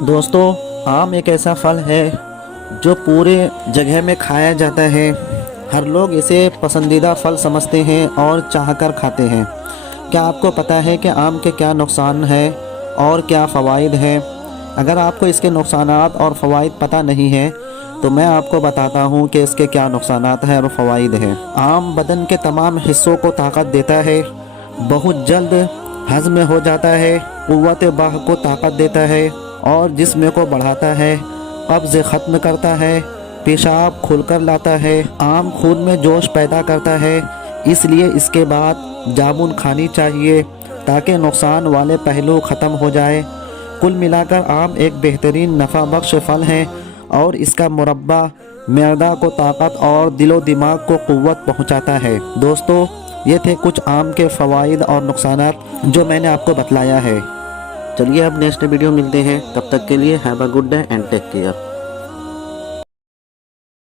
दोस्तों, आम एक ऐसा फल है जो पूरे जगह में खाया जाता है। हर लोग इसे पसंदीदा फल समझते हैं और चाहकर खाते हैं। क्या आपको पता है कि आम के क्या नुकसान हैं और क्या फ़वाइद हैं? अगर आपको इसके नुकसानात और फ़वाइद पता नहीं है तो मैं आपको बताता हूँ कि इसके क्या नुकसानात हैं और फ़वाइद हैं। आम बदन के तमाम हिस्सों को ताकत देता है, बहुत जल्द हज़म हो जाता है, क़ुव्वत बाह को ताकत देता है और जिस्म को बढ़ाता है, कब्ज़ ख़त्म करता है, पेशाब खुलकर लाता है, आम खून में जोश पैदा करता है। इसलिए इसके बाद जामुन खानी चाहिए ताकि नुकसान वाले पहलू ख़त्म हो जाए। कुल मिलाकर आम एक बेहतरीन नफ़ा बख्श फल है और इसका मुरब्बा मैदा को ताकत और दिलो दिमाग को क़ुव्वत पहुँचाता है। दोस्तों, ये थे कुछ आम के फ़वाइद और नुकसानात जो मैंने आपको बतलाया है। चलिए अब नेक्स्ट वीडियो मिलते हैं, तब तक के लिए have a good day and take care.